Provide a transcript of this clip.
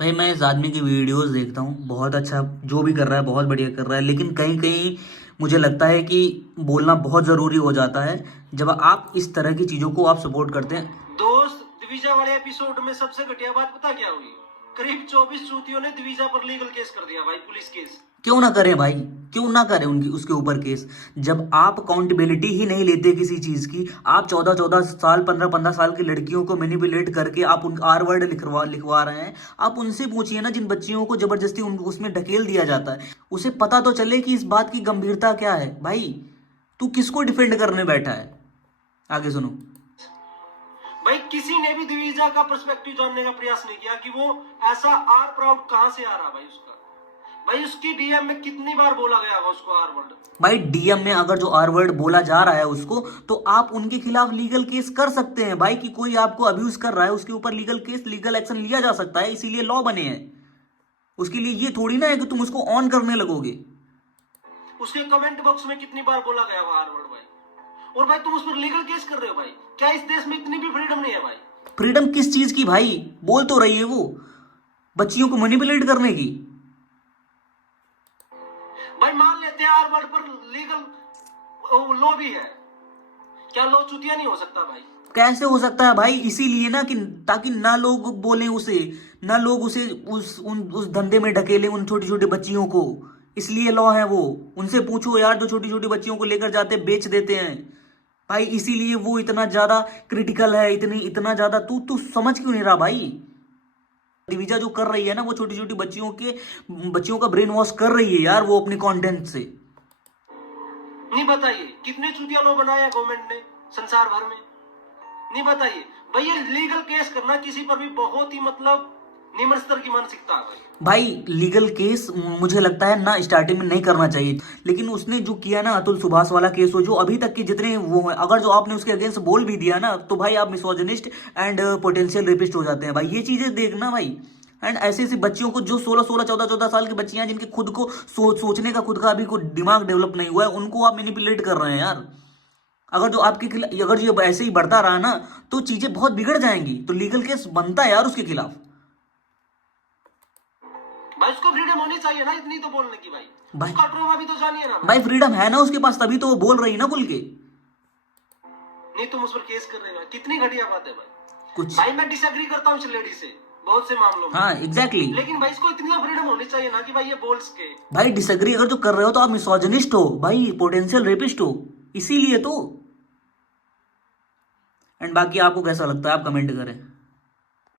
भाई मैं इस आदमी की वीडियोस देखता हूँ, बहुत अच्छा जो भी कर रहा है बहुत बढ़िया कर रहा है, लेकिन कहीं कहीं मुझे लगता है कि बोलना बहुत ज़रूरी हो जाता है जब आप इस तरह की चीज़ों को आप सपोर्ट करते हैं। दोस्त, दिवीजा वाले एपिसोड में सबसे घटिया बात पता क्या हुई? करीब 24 चूतियों ने दिवीजा पर लीगल केस कर दिया भाई, पुलिस केस। क्यों ना करें भाई, क्यों ना करें उनकी उसके ऊपर केस। जब आप अकाउंटेबिलिटी ही नहीं लेते किसी चीज़ की, आप 14-14 साल 15-15 साल की लड़कियों को मैनिपुलेट करके आप उन आर वर्ड लिखवा लिखवा रहे हैं। आप उनसे पूछिए ना, जिन बच्चियों को जबरदस्ती उसमें ढकेल दिया जाता है, उसे पता तो चले कि इस बात की गंभीरता क्या है। भाई तू किसको डिफेंड करने बैठा है? आगे सुनो। भाई किसी ने भी दिवीजा का पर्सपेक्टिव जानने का प्रयास नहीं किया कि वो ऐसा आर प्राउड कहां से आ रहा भाई उसका। भाई उसकी डीएम में कितनी बार बोला गया होगा उसको आर वर्ड। भाई डीएम में अगर जो आर वर्ड बोला जा रहा है उसको, तो आप उनके खिलाफ लीगल केस कर सकते हैं भाई, कि कोई आपको अब्यूज कर रहा है उसके ऊपर लीगल केस, लीगल एक्शन लिया जा सकता है, इसीलिए लॉ बने हैं। उसके लिए ये थोड़ी ना है कि तुम उसको ऑन करने लगोगे। उसके कमेंट बॉक्स में कितनी बार बोला गया होगा आर वर्ड भाई, और भाई तुम उस पर लीगल केस कर रहे हो भाई। क्या इस देश में इतनी भी फ्रीडम नहीं है भाई? फ्रीडम किस चीज की भाई? बोल तो रही है वो, बच्चियों को मैनिपुलेट करने की। भाई मान लेते हैं आर वर्ड पर लीगल लॉ भी है, क्या लॉ चुतिया नहीं हो सकता भाई? कैसे हो सकता है भाई? इसीलिए ना कि ताकि ना लोग बोले उसे, ना लोग उसे उस धंधे में ढकेले उन छोटी छोटी बच्चियों को। इसलिए लॉ है वो। उनसे पूछो यार, जो छोटी छोटी बच्चियों को लेकर जाते बेच देते हैं भाई, इसीलिए वो इतना ज्यादा क्रिटिकल है। इतनी इतना ज्यादा तू तू समझ क्यों नहीं रहा भाई? दिविजा जो कर रही है ना, वो छोटी छोटी बच्चियों का ब्रेन वॉश कर रही है यार, वो अपने कंटेंट से। नहीं बताइए कितने चूतिया लॉ बनाया गवर्नमेंट ने संसार भर में? नहीं बताइए भाई, ये लीगल केस करना किसी पर भी बहुत ही मतलब निम्न स्तर की मानसिकता है भाई लीगल केस मुझे लगता है ना स्टार्टिंग में नहीं करना चाहिए, लेकिन उसने जो किया ना, अतुल सुभाष वाला केस हो, जो अभी तक के जितने वो है, अगर जो आपने उसके अगेंस्ट बोल भी दिया ना, तो भाई आप मिसोजिनिस्ट एंड पोटेंशियल रेपिस्ट हो जाते हैं भाई। ये चीजें देखना भाई। एंड ऐसे ऐसी बच्चियों को जो 16-16 14-14 साल की बच्चियां, जिनके खुद को सोचने का खुद का अभी कोई दिमाग डेवलप नहीं हुआ है, उनको आप मैनिपुलेट कर रहे हैं यार। अगर जो आपके खिलाफ, अगर ये ऐसे ही बढ़ता रहा ना, तो चीजें बहुत बिगड़ जाएंगी। तो लीगल केस बनता है यार उसके खिलाफ। भाई। उसको फ्रीडम होनी चाहिए ना इतनी तो बोलने की भाई। भाई उसका ट्रॉमा भी तो जानिए ना भाई फ्रीडम है ना उसके पास, तभी तो वो बोल रही ना खुल के। नहीं तुम उस पर केस कर रहे हो, कितनी घटिया बात है भाई। कुछ भाई मैं डिसएग्री करता हूँ इस लेडी से बहुत से मामलों में। हाँ एग्जैक्टली लेकिन भाई इसको इतनी फ्रीडम होनी चाहिए ना कि भाई ये बोल सके। भाई डिसएग्री अगर जो कर रहे हो तो आप मिसोजिनिस्ट हो भाई, पोटेंशियल रेपिस्ट हो, इसीलिए तो। एंड बाकी आपको कैसा लगता है आप कमेंट करें।